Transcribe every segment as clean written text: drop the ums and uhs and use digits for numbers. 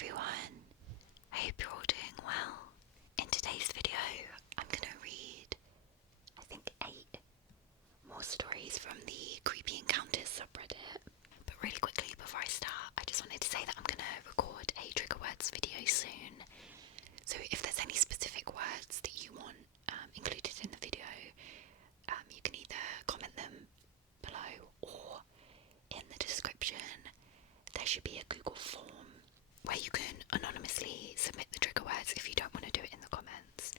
everyone, I hope you're all doing well. In today's video, I'm going to read, I think, 8 more stories from the Creepy Encounters subreddit. But really quickly before I start, I just wanted to say that I'm going to record a trigger words video soon. So if there's any specific words that you want included in the video, you can either comment them below or in the description. There should be a Google form where you can anonymously submit the trigger words if you don't want to do it in the comments.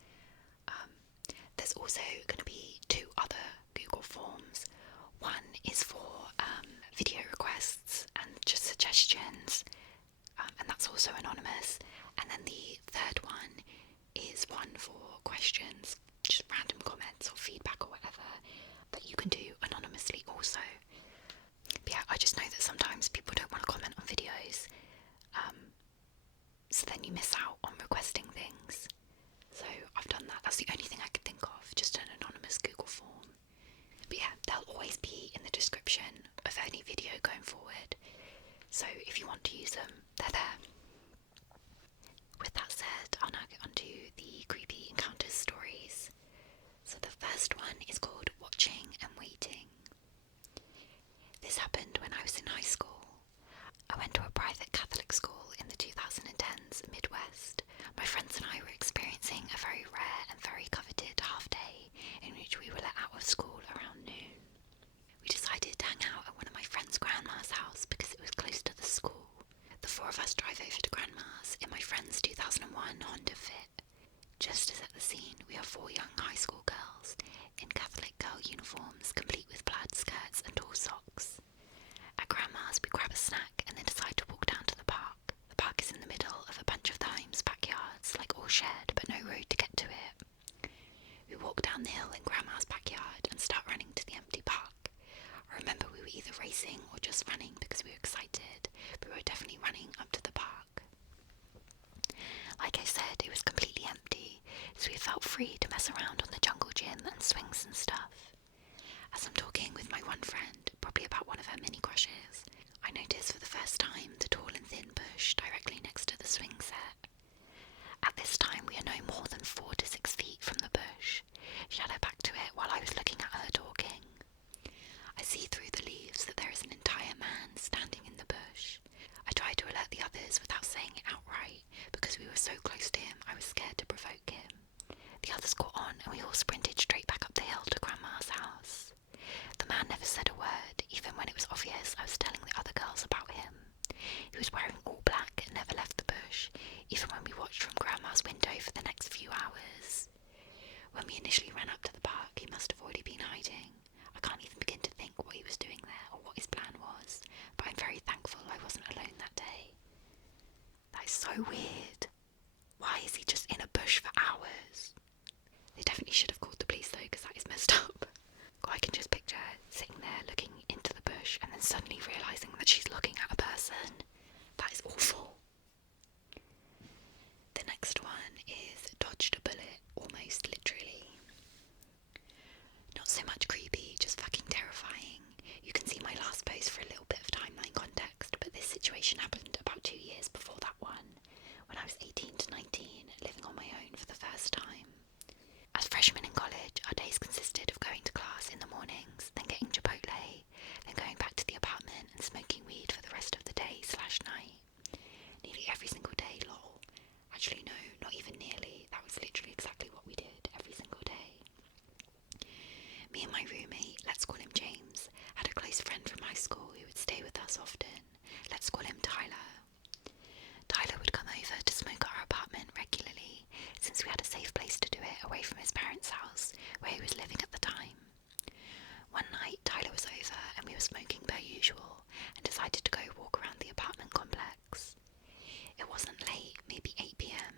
There's also going to be 2 other Google forms. One is for video requests and just suggestions, and that's also anonymous. And then the third one is one for questions, just random comments or feedback or whatever, that you can do anonymously also. But yeah, I just know that sometimes people don't want to comment on videos, so then you miss out on requesting things. So I've done that. That's the only thing I could think of, just an anonymous Google form. But yeah, they'll always be in the description of any video going forward. So if you want to use them, they're there. With that said, I'll now get onto the Creepy Encounters stories. So the first one is called Watching and Waiting. This happened when I was in high school. I went to a private Catholic school in the 2010s Midwest. My friends and I were experiencing a very rare and very coveted half day in which we were let out of school around noon. We decided to hang out at one of my friend's grandma's house because it was close to the school. The 4 of us drive over to grandma's in my friend's 2001 Honda Fit. Just as at the scene, we are 4 young high school girls in Catholic girl uniforms complete with plaid skirts and tall socks. At grandma's, we grab a snack and then decide to walk down to the park. The park is in the middle of a bunch of the home's backyards, like all shared but no road to get to it. We walk down the hill in grandma's backyard and start running to the empty park. I remember we were either racing or just running because we were excited, but we were definitely running up to the park. Like I said, it was completely empty, so we felt free to mess around on the jungle gym and swings and stuff. As I'm talking with my one friend, probably about one of her mini crushes, I notice for the first time the tall and thin bush directly next to the swing set. At this time we are no more than 4 to 6 feet from the bush. Shadow back to it while I was looking at her talking. I see through the leaves that there is an entire man standing in the bush. I tried to alert the others without saying it outright, because we were so close to him I was scared to provoke him. The others caught on and we all sprinted straight back up the hill to grandma's house. The man never said a word, even when it was obvious I was telling the other girls about him. He was wearing all black and never left the bush, even when we watched from grandma's window for the next few hours. When we initially ran up to the park, he must have already been hiding. I can't even begin to think what he was doing there or what his plan was, but I'm very thankful I wasn't alone that day. That is so weird. Why is he just in a bush for hours? They definitely should have called the police though, because that is messed up. I can just picture her sitting there looking into the bush and then suddenly realising that she's looking at a person. That is awful. The next one is dodged a bullet, almost literally. Not so much creepy, just fucking terrifying. You can see my last post for a little bit of timeline context, but this situation happened about 2 years before that one, when I was 18 to 19, living on my own for the first time. As freshmen in college, our days consisted of going to class in the mornings, then getting Chipotle, then going back to the apartment and smoking weed for the rest of the day/night. Nearly every single day, lol. Actually no, not even nearly. That was literally exactly what we did every single day. Me and my roommate, let's call him James, had a close friend from high school who would stay with us often. Let's call him Tyler. Tyler would come over to smoke at our apartment regularly, since we had a safe place to do it away from his parents' house, where he was living at the time. One night, Tyler was over and we were smoking per usual, and decided to go walk around the apartment complex. It wasn't late, maybe 8 p.m.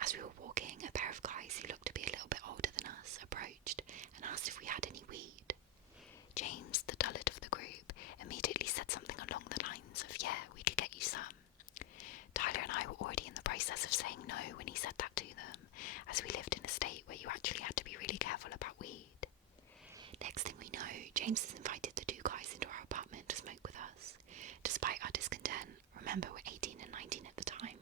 As we were walking, a pair of guys who looked to be a little bit older than us approached and asked if we had any weed. James, the dullard of the group, immediately said something along the lines of, "Yeah, we could get you some." Tyler and I were already in the process of saying no when he said that to them, as we lived in a state where you actually had to be really careful about weed. Next thing we know, James has invited the 2 guys into our apartment to smoke with us. Despite our discontent, remember we're 18 and 19 at the time,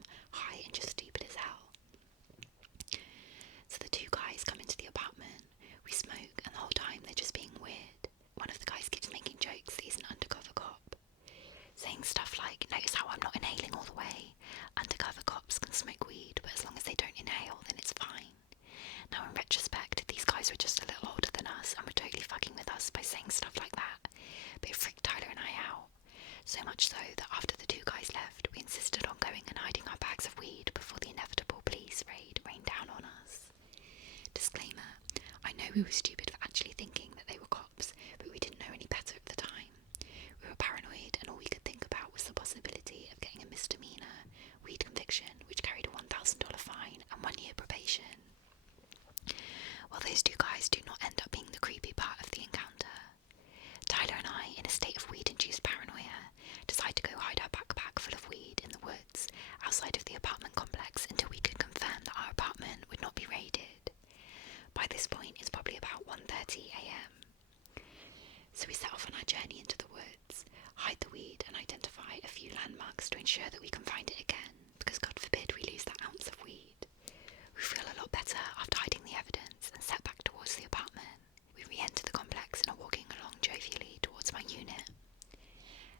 we were stupid for actually thinking that they were cops, but we didn't know any better at the time. We were paranoid, and all we could think about was the possibility of getting a misdemeanor weed conviction, which carried a $1,000 fine and 1 year probation. Well, those two guys do not end up being the creepy part of the encounter. Tyler and I, in a state of weed-induced paranoia, decide to go hide our backpack full of weed in the woods outside of the apartment complex until we could confirm that our apartment would not be raided. By this point, it's probably about 1:30 a.m. So we set off on our journey into the woods, hide the weed and identify a few landmarks to ensure that we can find it again, because God forbid we lose that ounce of weed. We feel a lot better after hiding the evidence and set back towards the apartment. We re-enter the complex and are walking along jovially towards my unit.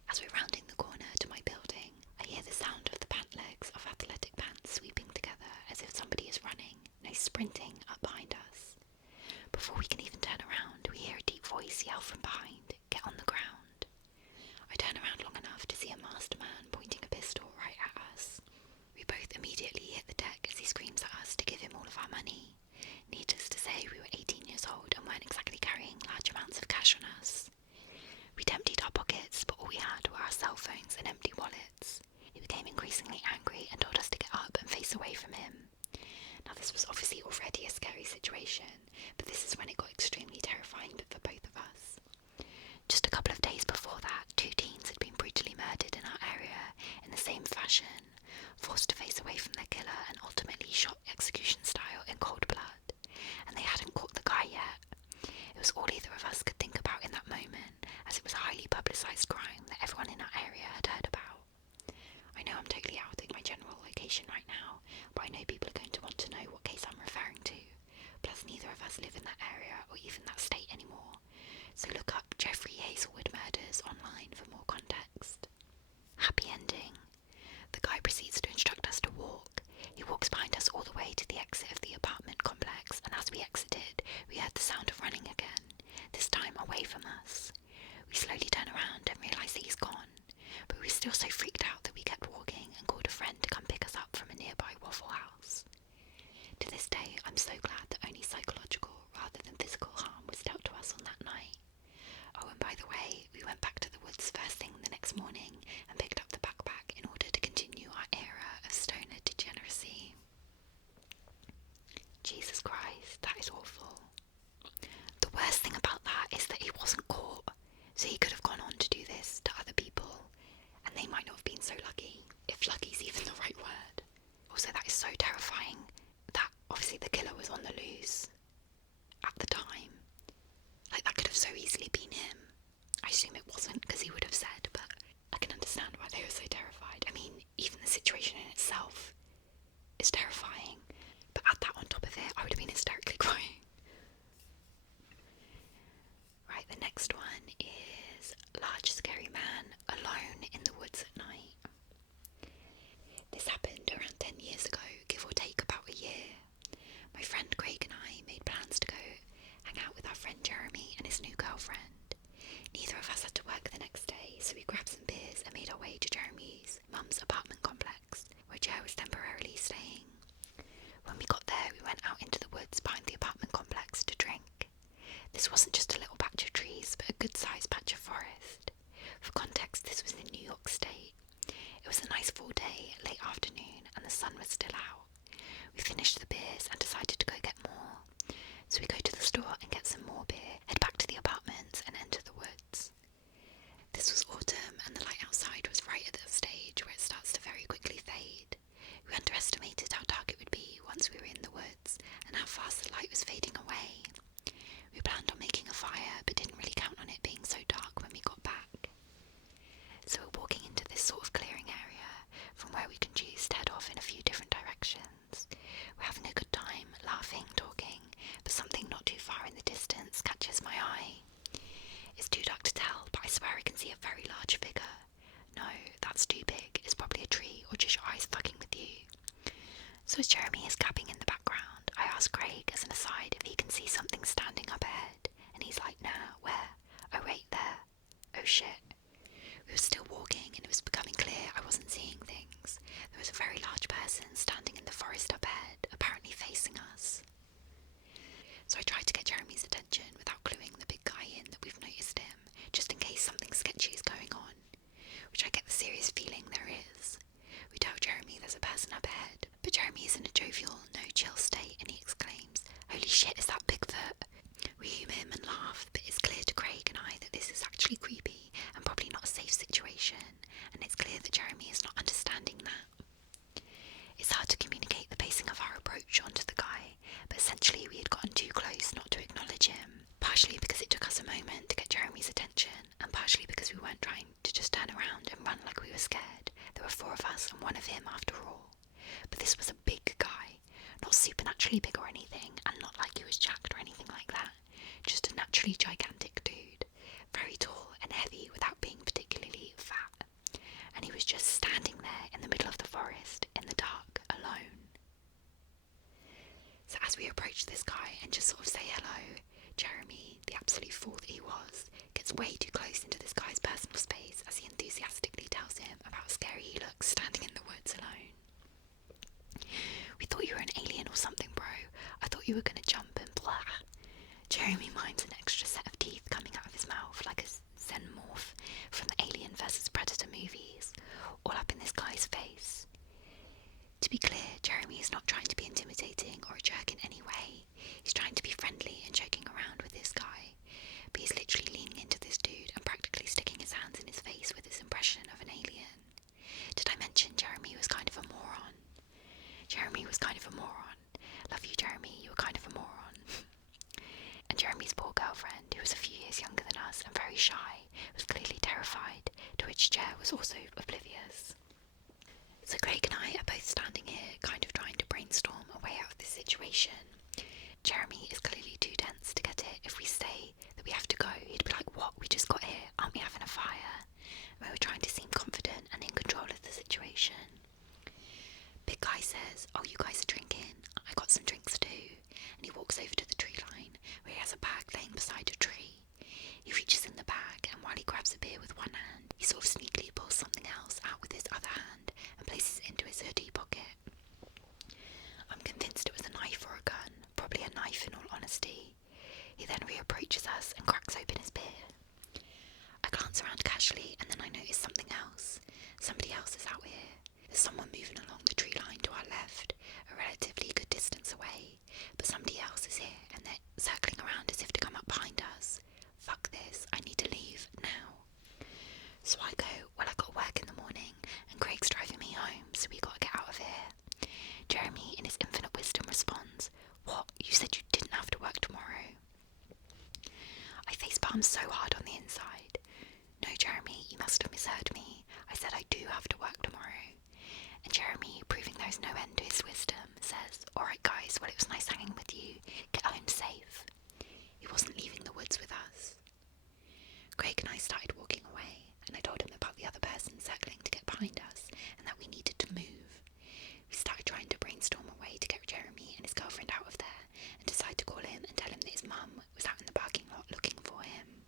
As we're rounding the corner to my building, I hear the sound of the pant legs of athletic pants sweeping together as if somebody is running, no sprinting, up behind us. Before we can even turn around, we hear a deep voice yell from behind, "Get on the ground." I turn around long enough to see a masked man pointing a pistol right at us. We both immediately hit the deck as he screams at us to give him all of our money. Needless to say, we were 18 years old and weren't exactly carrying large amounts of cash on us. We'd emptied our pockets, but all we had were our cell phones and empty wallets. He became increasingly angry and told us to get up and face away from him. Now, this was obviously already a scary situation, but this is when it got extremely terrifying for both of us. Just a couple of days before that, 2 teens had been brutally murdered in our area in the same fashion, forced to face away from their killer and ultimately shot execution style in cold blood, and they hadn't caught the guy yet. It was all either of us could think about in that moment, as it was a highly publicised crime that everyone in our area had heard about. I know I'm totally outing my general location right now, but I know people are going to want to know what case I'm referring to. Plus, neither of us live in that area or even that state anymore, so look up Jeffrey Hazelwood murders online for more context. Happy ending. The guy proceeds to instruct us to walk. He walks behind us all the way to the exit of the apartment complex, and as we exited, we heard the sound of running again, this time away from us. We slowly turn around and realise that he's gone, but we were still so freaked out that we kept walking and called a friend to come pick us up from a nearby Waffle House. To this day, I'm so glad that only psychological rather than physical harm was dealt to us on that night. Oh, and by the way, we went back to the woods first thing the next morning and picked up the backpack in order to continue our era of stoner degeneracy. Jesus Christ, that is awful. The worst thing about that is that he wasn't caught, so he could have gone on to do this to other people, and they might not have been so lucky, if lucky's even the right word. Also, that is so terrifying that obviously the killer was on the loose at the time. Like, that could have so easily been him. I assume it wasn't, because he would have said, but I can understand why they were so terrified. I mean, even the situation in itself is terrifying, but add that on top of it, I would have been hysterically crying. Right, the next one is large scary man alone in the woods at night. This happened around 10 years ago, give or take about a year. My friend Craig and I made plans to go hang out with our friend Jeremy and his new girlfriend. Neither of us had to work the next day, so we grabbed some beers and made our way to Jeremy's mum's apartment complex, where Jer was temporarily staying. When we got there, we went out into the woods behind the apartment complex to drink. This wasn't just a little patch of trees, but a good-sized patch of forest. For context, this was in New York State. It was a nice fall day, late afternoon, and the sun was still out. We finished the beers and decided to go get more. So we go to the store and get some more beer, head back to the apartments and enter the woods. This was autumn and the light outside was right at the stage where it starts to very quickly fade. We underestimated how dark it would be once we were in the woods and how fast the light was fading away. We planned on making a fire but didn't really count on it being so dark when we got back. So we're walking into this sort of clearing area from where we can choose to head off in a few different directions. We're having a good time, laughing, talking, but something not too far in the distance catches my eye. It's too dark to tell, but I swear I can see a very large figure. No, that's too big. It's probably a tree or just your eyes fucking with you. So as Jeremy is gabbing in the background, I ask Craig as an aside if he can see something standing up ahead, and he's like, "Nah, where? Oh wait, there. Oh shit." We were still walking and it was becoming clear I wasn't seeing things. There was a very large person standing in the forest up ahead, apparently facing us. So I tried to get Jeremy's attention in her bed. But Jeremy is in a jovial, no-chill state and he exclaims, "Holy shit, is that Bigfoot?" We humour him and laugh, but it's clear to Craig and I that this is actually creepy and probably not a safe situation, and it's clear that Jeremy is not understanding that. It's hard to communicate the pacing of our approach onto the guy, but essentially we had gotten too close not to acknowledge him, partially because it took us a moment to get Jeremy's attention, and partially because we weren't trying to just turn around and run like we were scared. There were 4 of us and 1 of him after all. But this was a big guy, not supernaturally big or anything, and not like he was jacked or anything like that. Just a naturally gigantic dude, very tall and heavy without being particularly fat. And he was just standing there in the middle of the forest, in the dark, alone. So as we approach this guy and just sort of say hello, Jeremy, the absolute fool that he was, gets way too close into this guy's personal space as he enthusiastically tells him about how scary he looks standing in the woods alone. "We thought you were an alien or something, bro. I thought you were gonna jump and blah." Jeremy mimes an extra set of teeth coming out of his mouth like a xenomorph from the Alien vs Predator movies, all up in this guy's face. To be clear, Jeremy is not trying to be intimidating or a jerk in any way. He's trying to be friendly and joking around with this guy, but he's literally leaning into this dude and practically sticking his hands in his face with his impression of an alien. Did I mention Jeremy was kind of a moron? Jeremy was kind of a moron. Love you, Jeremy, you were kind of a moron. And Jeremy's poor girlfriend, who was a few years younger than us and very shy, was clearly terrified, to which Jer was also oblivious. So Craig and I are both standing here, kind of trying to brainstorm a way out of this situation. Jeremy is clearly too tense to get it. If we say that we have to go, he'd be like, "What? We just got here. Aren't we having a fire?" And we were trying to seem confident and in control of the situation. Big guy says, "Oh, you guys are drinking? I got some drinks too." And he walks over to the tree line, where he has a bag laying beside a tree. He reaches in the bag, and while he grabs a beer with one hand, he sort of sneakily pulls something else out with his other hand and places it into his hoodie pocket. I'm convinced it was a knife or a gun, probably a knife in all honesty. He then reapproaches us and cracks open his beer. I glance around casually and then I notice something else. Somebody else is out here. There's someone moving along the tree line to our left, a relatively good distance away, but somebody else is here and they're circling around as if to come up behind us. Fuck this, I need to leave now. So I go, "Well, I got work in the morning and Craig's driving me home, so we gotta get out of here." Jeremy, in his infinite wisdom, responds, "What? You said you didn't have to work tomorrow?" I facepalm so hard on the inside. "No, Jeremy, you must have misheard me. I said I do have to work tomorrow." And Jeremy, proving there's no end to his wisdom, says, "Alright guys, well it was nice hanging with you. Get home safe." He wasn't leaving the woods with us. Craig and I started walking away, and I told him about the other person circling to get behind us, and that we needed to move. We started trying to brainstorm a way to get Jeremy and his girlfriend out of there, and decide to call him and tell him that his mum was out in the parking lot looking for him.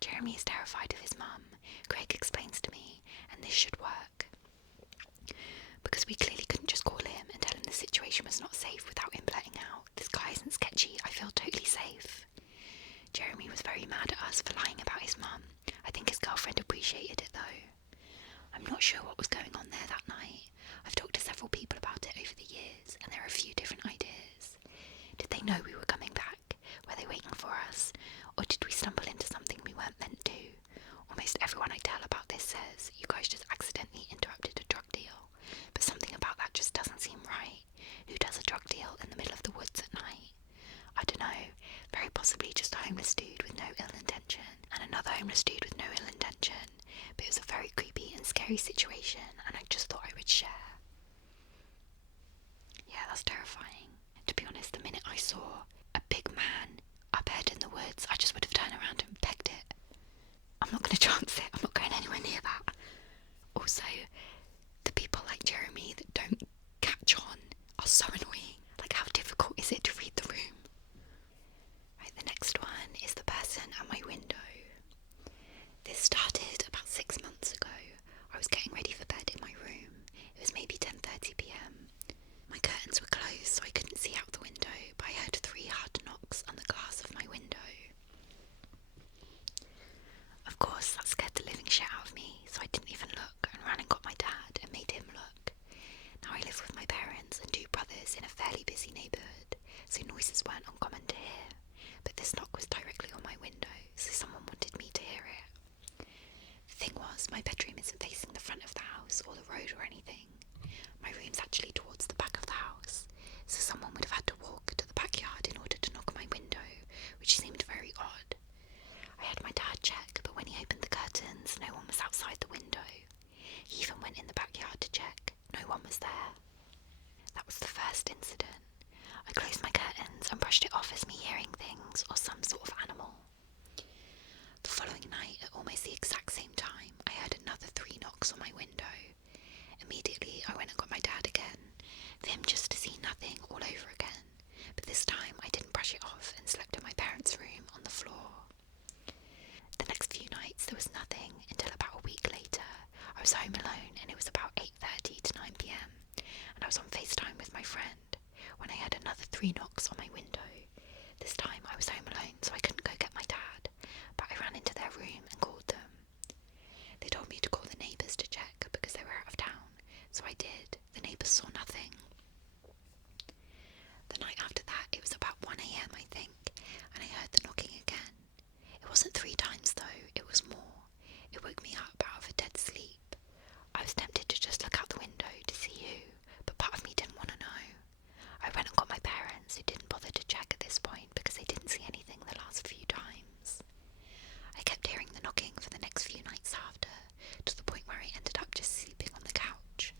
Jeremy is terrified of his mum. Craig explains to me, and this should work. Because we clearly couldn't just call him and tell him the situation was not safe without him blurting out, "This guy isn't sketchy, I feel totally safe." Jeremy was very mad at us for lying about his mum. I think his girlfriend appreciated it though. I'm not sure what was going on there that night. I've talked to several people about it over the years, and there are a few different ideas. Did they know we were coming back? Were they waiting for us? Or did we stumble into something we weren't meant to? Almost everyone I tell about this says, "You guys just accidentally interrupted a drug deal." But something about that fairly busy neighbourhood, so noises weren't uncommon to hear, but this knock was directly on my window, so someone wanted me to hear it. The thing was, my bedroom isn't facing the front of the house or the road or anything. My room's actually towards the back of the house, so someone would have had to walk to the backyard in order to knock on my window, which seemed very odd. I had my dad check, but when he opened the curtains, no one was outside the window. He even went in the backyard to check. No one was there. That was the first incident. I closed my curtains and brushed it off as me hearing things or some sort of animal. The following night, at almost the exact same time, I heard another 3 knocks on my window. Immediately, I went and got my dad again, for him just to see nothing all over again, but this time I didn't brush it off and slept in my parents' room on the floor. The next few nights there was nothing until about a week later. I was home alone and it was about 8:30 to 9 p.m. and I was on FaceTime with my friend when I heard another 3 knocks on my window. This time I was home alone, so I couldn't go get my dad, but I ran into their room and called them. They told me to call the neighbours to check because they were out of town, so I did. The neighbours saw nothing. The night after that, it was about 1 a.m. I think, and I heard the knocking again. It wasn't 3 times though, it was more. It woke me up out of a dead sleep. I was tempted to just look out the window to see who, but part of me didn't want to know. I went and got my parents, who didn't bother to check at this point because they didn't see anything the last few times. I kept hearing the knocking for the next few nights after, to the point where I ended up just sleeping on the couch.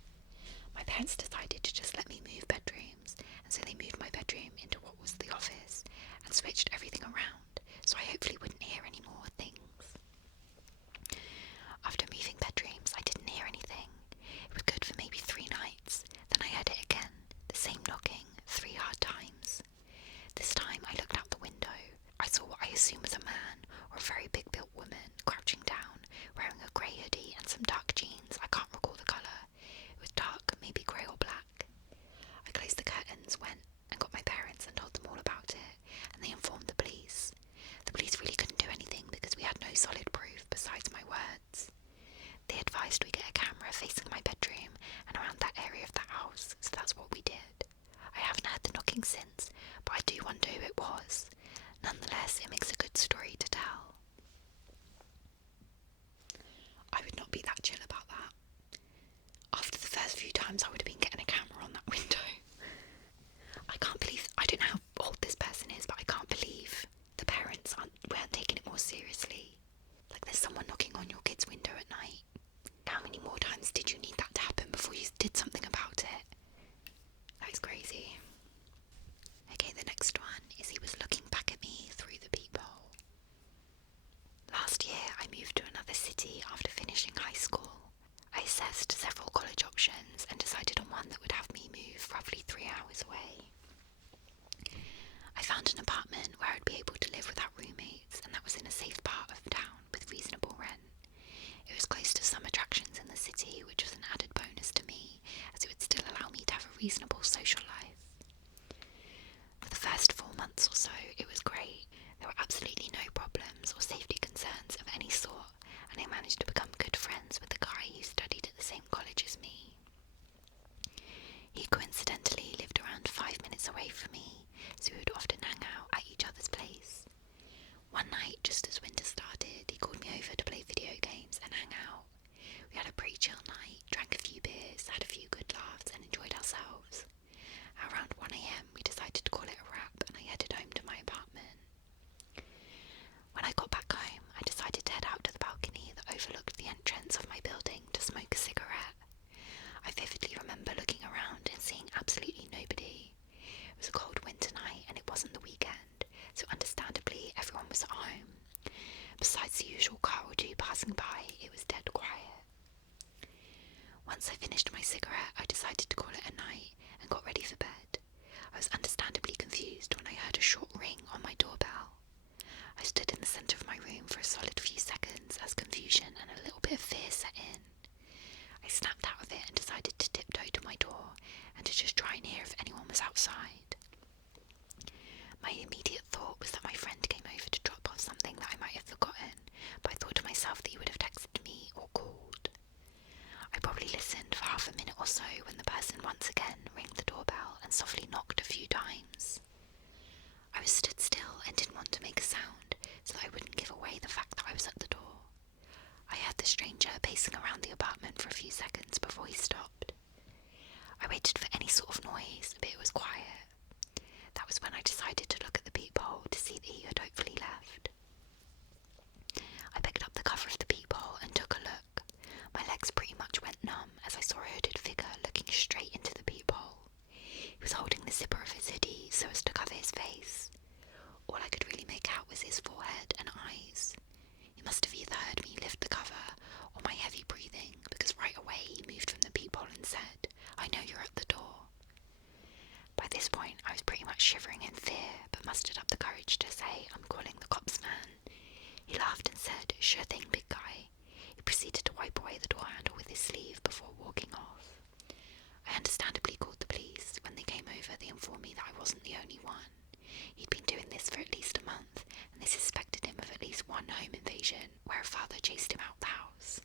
My parents decided to just let me move bedrooms, and so they moved my bedroom into what was the office and switched everything around, so I hopefully wouldn't hear any more things. After moving bedrooms, I didn't hear anything. It was good for maybe 3 nights, then I heard it again, the same knocking, 3 hard times. This time I looked out the window. I saw what I assumed was a man, or a very big-built woman, crouching down, wearing a grey hoodie and some dark jeans. I can't recall the colour. It was dark, maybe grey or black. I closed the curtains, went and got my parents and told them all about it, and they informed the police. The police really couldn't do anything because we had no solid proof besides my words. They advised we get a camera facing my bedroom and around that area of the house, so that's what we did. I haven't heard the knocking since, but I do wonder who it was. Nonetheless, it makes a good story to tell. I would not be that chill about that. After the first few times, I would have been getting a camera on that window. I don't know how old this person is, but I can't believe the parents weren't taking it more seriously. Like, there's someone knocking on your kid's window at night. How many more times did you need that to happen before you did something about it? That is crazy. Okay, the next one is he was looking back at me through the peephole. Last year, I moved to another city after finishing high school. I assessed several college options and decided on one that would have me move roughly 3 hours away. I found an apartment where I'd be able to live without roommates, and that was in a safe part of town with reasonable rent. It was close to some attractions in the city, which was an added bonus to me, as it would still allow me to have a reasonable social life. For the first 4 months or so, it was great. There were absolutely no problems or safety concerns of any sort, and I managed to become good friends with the guy who studied at the same college as me. He coincidentally lived around 5 minutes away from me, so we would often hang out at each other's place. One night, just as winter started, he called me over to play video games and hang out. We had a pretty chill night, drank a few beers, had a few good laughs and enjoyed ourselves. I know you're at the door." By this point, I was pretty much shivering in fear, but mustered up the courage to say, "I'm calling the cops, man." He laughed and said, "Sure thing, big guy." He proceeded to wipe away the door handle with his sleeve before walking off. I understandably called the police. When they came over, they informed me that I wasn't the only one. He'd been doing this for at least a month, and they suspected him of at least one home invasion where a father chased him out the house.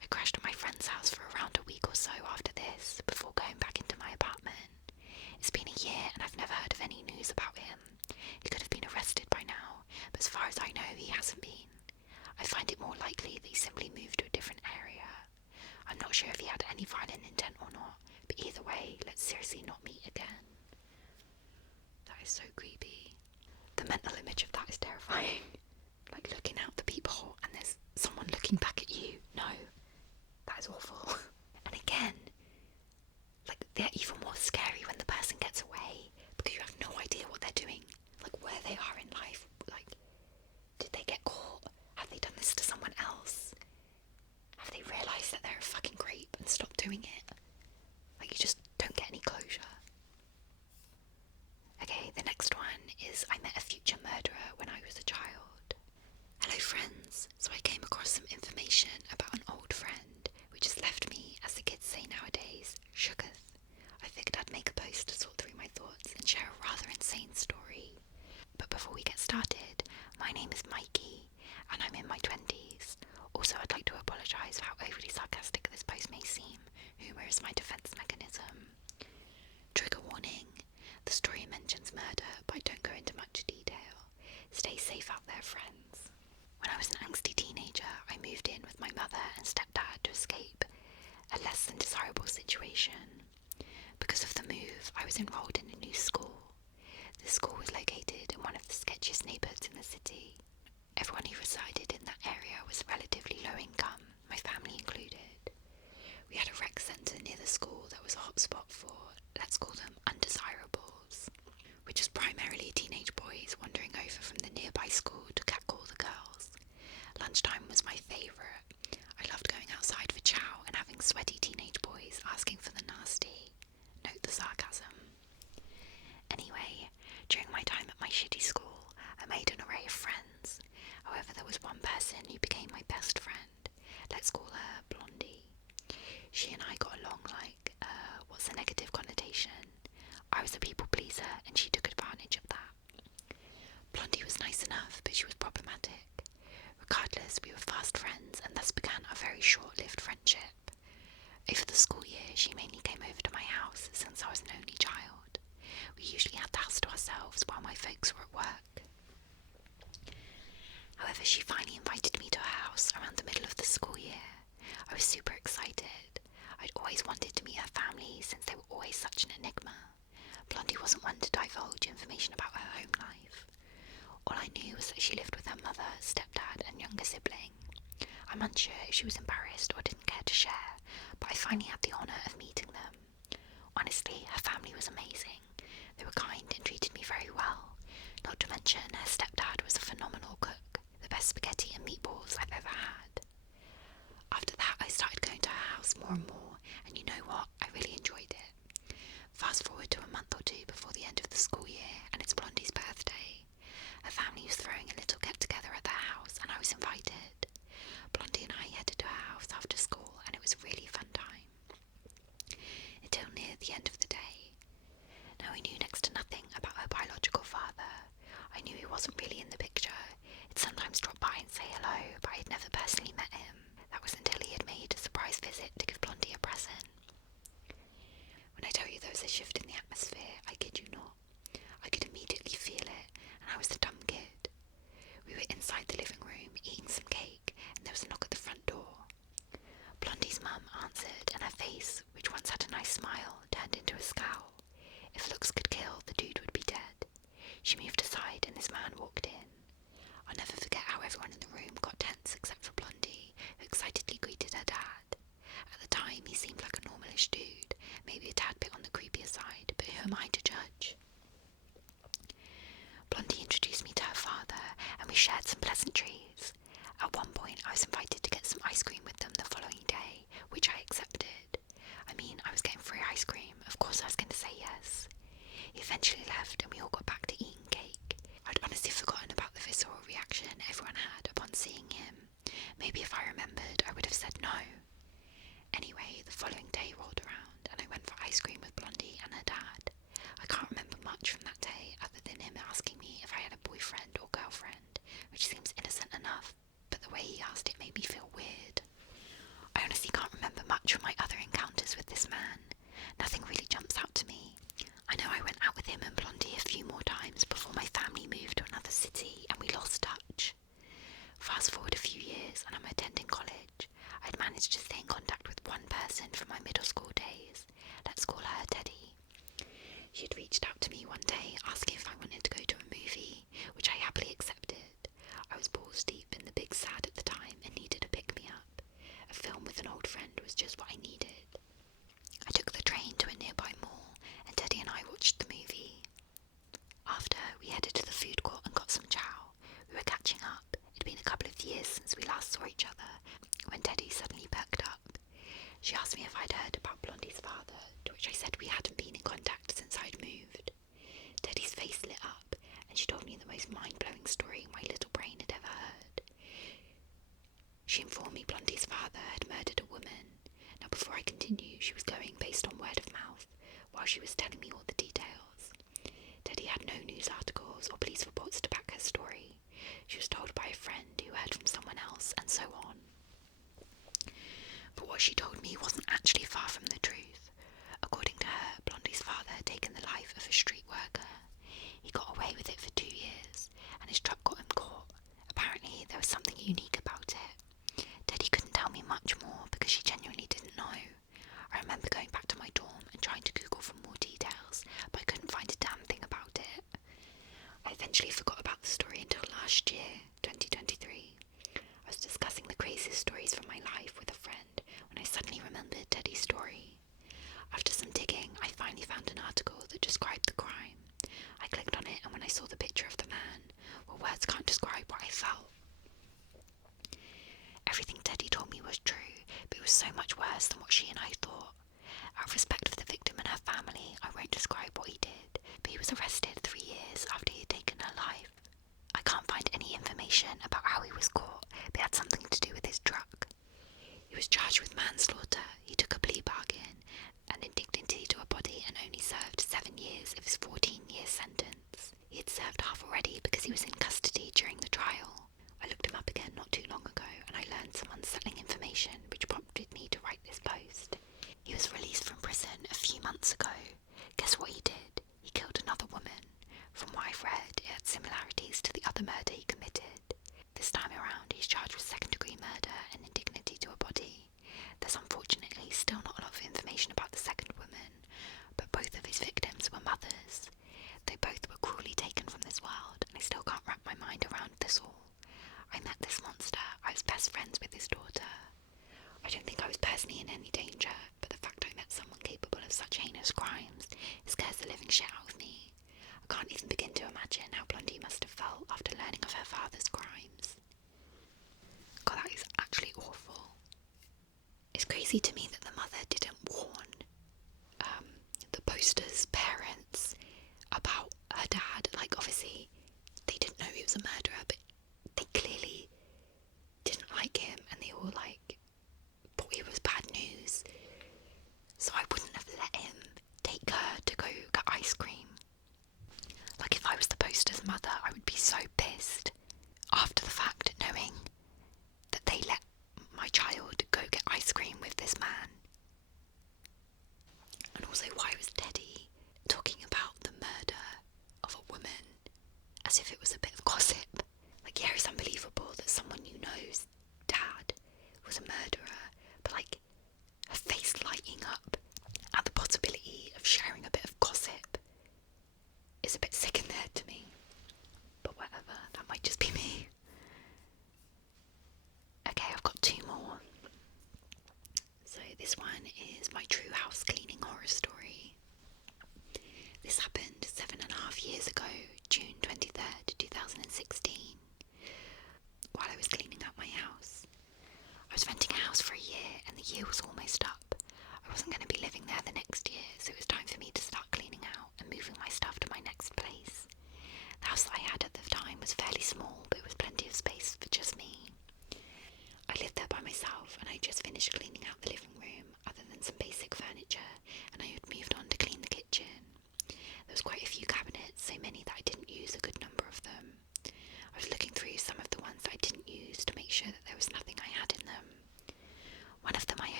I crashed at my friend's house for around a week or so after this, before going back into my apartment. It's been a year and I've never heard of any news about him. He could have been arrested by now, but as far as I know, he hasn't been. I find it more likely that he simply moved to a different area. I'm not sure if he had any violent intent or not, but either way, let's seriously not meet again. That is so creepy. The mental image of that is terrifying. Like looking out the peephole and there's someone looking back at you. No, that is awful. And again, like they're even more scary when the person gets away because you have no idea what they're doing, like where they are in life. Like, did they get caught? Have they done this to someone else? Have they realised that they're a fucking creep and stopped doing it? Like, you just don't get any closure. Okay, the next one is I met a future murderer when I was a child. Hello friends, so I came across some information about an old friend, which has left me, as the kids say nowadays, shooketh. I figured I'd make a post to sort through my thoughts and share a rather insane story. But before we get started, my name is Mikey, and I'm in my 20s. Also, I'd like to apologise for how overly sarcastic this post may seem. Humour is my defence mechanism. Trigger warning. The story mentions murder, but I don't go into much detail. Stay safe out there, friends. When I was an angsty teenager, I moved in with my mother and stepdad to escape a less than desirable situation. Because of the move, I was enrolled in a new school. The school was located in one of the sketchiest neighbourhoods in the city. Everyone who resided in that area was relatively low income, my family included. We had a rec centre near the school that was a hotspot for, let's call them, undesirables, which was primarily teenage boys wandering over from the nearby school to catcall the girls. Lunchtime was my favourite. I loved going outside for chow and having sweaty teenage boys asking for the nasty. Note the sarcasm. Anyway, during my time at my shitty school, I made an array of friends. However, there was one person who became my best friend. Let's call her Blondie. She and I got along like, what's the negative connotation? I was a people pleaser and she took advantage of that. Blondie was nice enough, but she was problematic. Regardless, we were fast friends and thus began a very short-lived friendship. Over the school year, she mainly came over to my house since I was an only child. We usually had the house to ourselves while my folks were at work. However, she finally invited me to her house around the middle of the school year. I was super excited. I'd always wanted to meet her family since they were always such an enigma. Blondie wasn't one to divulge information about her home life. All I knew was that she lived with her mother, stepdad and younger sibling. I'm unsure if she was embarrassed or didn't care to share, but I finally had the honour of meeting them. Honestly, her family was amazing. They were kind and treated me very well. Not to mention, her stepdad was a phenomenal cook, the best spaghetti and meatballs I've ever had. After that, I started going to her house more and more, and you know what? I really enjoyed it. Fast forward to a month or two before the end of the school year, and it's Blondie's birthday. Her family was throwing a little get-together at their house, and I was invited. Blondie and I headed to her house after school, and it was a really fun time. Until near the end of the day. Now, I knew next to nothing about her biological father. I knew he wasn't really in the picture. He'd sometimes drop by and say hello, but I had never personally met him. That was until he had made a surprise visit to give Blondie a present. When I tell you there was a shift in the atmosphere, I kid you not. I could immediately feel it, and I was the dumb kid. We were inside the living room, eating some cake, and there was a knock at the front door. Blondie's mum answered, and her face, which once had a nice smile, turned into a scowl. If looks could kill, the dude would be dead. She moved aside, and this man walked in. I'll never forget how everyone in the room got tense except for Blondie, who excitedly greeted her dad. At the time, he seemed like a normalish dude, maybe a tad bit on the creepier side, but who am I to judge? Blondie introduced me to her father, and we shared some pleasantries. At one point, I was invited to get some ice cream with them the following day, which I accepted. I mean, I was getting free while she was telling me all the details. Teddy had no news articles or police reports to back her story. She was told by a friend who heard from someone else, and so on. But what she told me wasn't actually far from the truth. According to her, Blondie's father had taken the life of a street worker. He got away with it for 2 years, and his truck got him caught. Apparently, there was something unique about it. Teddy couldn't tell me much more because she genuinely didn't know. I remember going back to my dorm and trying to Google for more details, but I couldn't find a damn thing about it. I eventually forgot about the story until last year, 2023. I was discussing the craziest stories from my life with a friend when I suddenly remembered Teddy's story. After some digging, I finally found an article that described the crime. I clicked on it, and when I saw the picture of the man, well, words can't describe what I felt. Everything Teddy told me was true, but it was so much worse than what she and I thought. Out of respect for the victim and her family, I won't describe what he did, but he was arrested 3 years after he had taken her life. I can't find any information about how he was caught, but it had something to do with his truck. He was charged with manslaughter, he took a plea bargain, and indignity to a body, and only served 7 years of his 14-year sentence. He had served half already because he was in custody during the trial. I looked him up again not too long ago, and I learned some unsettling information which prompted me to write this post. He was released from prison a few months ago. Guess what he did? He killed another woman. From what I've read, it had similarities to the other murder he committed. This time around, he's charged with second-degree murder and indignity to a body. There's unfortunately still not a lot of information about the second woman, but both of his victims were mothers. They both were cruelly taken from this world, and I still can't wrap my mind around this all. I met this monster. I was best friends with his daughter. I don't think I was personally in any danger, but the fact I met someone capable of such heinous crimes, it scares the living shit out of me. I can't even begin to imagine how Blondie must have felt after learning of her father's crimes. God, that is actually awful. It's crazy to me that the mother didn't warn the poster's parents about her dad. Like, obviously, they didn't know he was a murderer, but they clearly didn't like him, and they all, like, thought he was bad news. So I wouldn't have let him take her to go get ice cream. Like, if I was the poster's mother, I would be so pissed after the fact, knowing that they let my child go get ice cream with this man. And also, why was Teddy talking about the murder of a woman as if it was a bit of gossip? Like, yeah, it's unbelievable that someone you know's dad was a murderer, but, like, her face lighting up at the possibility of sharing a bit of gossip is a bit sick in there to me. But whatever, that might just be me. Okay, I've got 2 more. So this one is my true house cleaning horror story.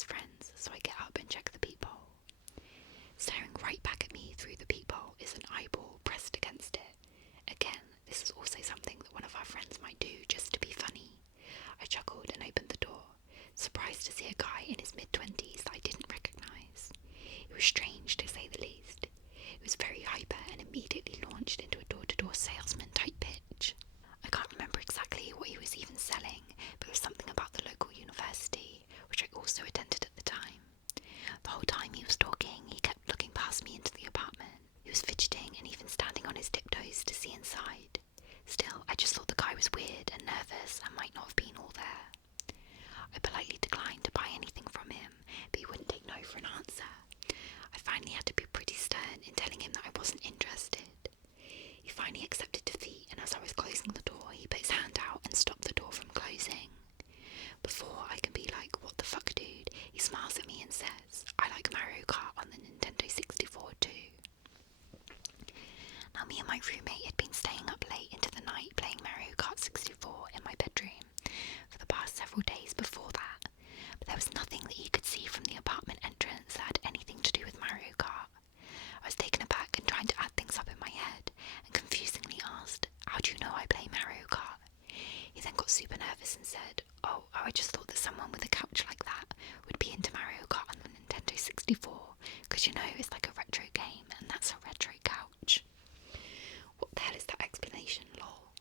best friends, so I get up and check the peephole. Staring right back at me through the peephole is an eyeball pressed against it. Again, this is also something that one of our friends might do just to be funny. I chuckled and opened the door, surprised to see a guy in his mid-20s that I didn't recognise. It was strange, to say the least. It was very hyper and immediately launched into a door-to-door salesman type pitch. I can't remember exactly what he was even selling, but it was something about the local university, which I also attended at the time. The whole time he was talking, he kept looking past me into the apartment. He was fidgeting and even standing on his tiptoes to see inside. Still, I just thought the guy was weird and nervous and might not have been all there. I politely declined to buy anything from him, but he wouldn't take no for an answer. I finally had to be pretty stern in telling him that I wasn't interested. He finally accepted defeat, and as I was closing the door, he put his hand out and stopped the door from closing. Before I can be like, what the fuck, dude, he smiles at me and says, I like Mario Kart on the Nintendo 64 too. Now, me and my roommate had been staying up late into the night playing Mario Kart 64 in my bedroom for the past several days before that, but there was nothing that you could see from the apartment entrance that had anything to do with Mario Kart. I was taken aback and trying to add things up in my head, and confusingly asked, how do you know I play Mario Kart? He then got super nervous and said, oh, I just thought that someone with a couch like that would be into Mario Kart on the Nintendo 64, because you know, it's like a retro game, and that's a retro couch. What the hell is that explanation, lol?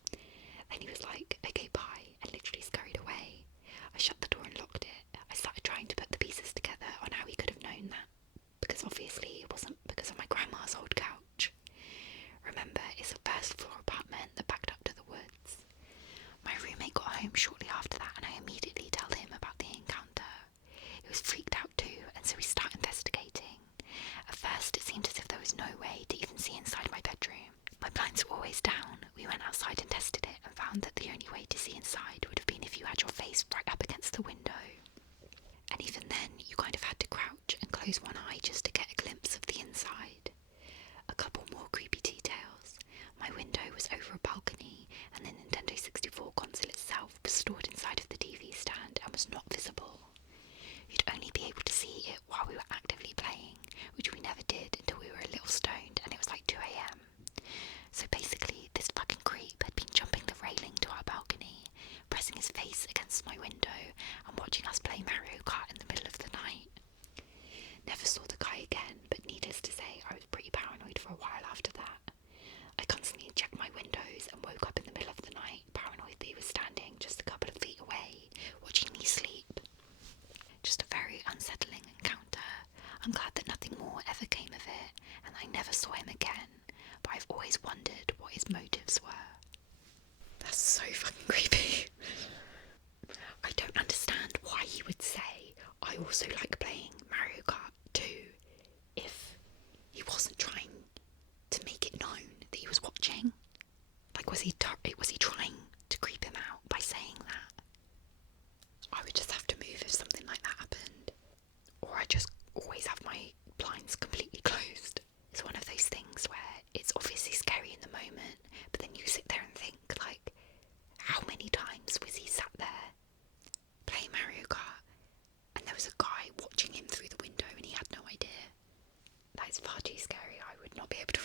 Then he was like, okay, bye, and literally scurried away. I shut the door and locked it. I started trying to put the pieces together on how he could have known that, because obviously it wasn't because of my grandma's old couch. Remember, it's a first floor apartment that backed up to the woods. My roommate got home shortly after that, and I immediately told him about the encounter. He was freaked out too, and so we started investigating. At first, it seemed as if there was no way to even see inside my bedroom. My blinds were always down. We went outside and tested it and found that the only way to see inside would have been if you had your face right up against the window. And even then, you kind of had to crouch and close one eye just to get a glimpse of the inside. A couple more creepy details. My window was over a balcony, and the Nintendo 64 console itself was stored inside of the TV stand and was not visible. You'd only be able to see it while we were actively playing, which we never did until we were a little stoned and it was like 2 a.m. So basically, this fucking creep had been jumping the railing to our balcony, pressing his face against my window and watching us play Mario Kart in the middle of the night. Never saw the guy again, but needless to say, I was pretty paranoid for a while after that. I constantly checked my windows and woke up in the middle of the night, paranoid that he was standing just a couple of feet away, watching me sleep. Just a very unsettling encounter. I'm glad that nothing more ever came of it, and I never saw him again, but I've always wondered what his motives were. That's so fucking creepy. I don't understand why he would say, I also like playing Mario Kart 2, if he wasn't trying to make it known that he was watching. Like, was he trying to creep him out by saying that? I would just have to move if something like that happened. Or I just always have my blinds completely closed. It's one of those things where it's obviously scary in the moment, but then you sit there and think, like, how many times was he sat there playing Mario Kart and there was a guy watching him through the window and he had no idea? That is far too scary. I would not be able to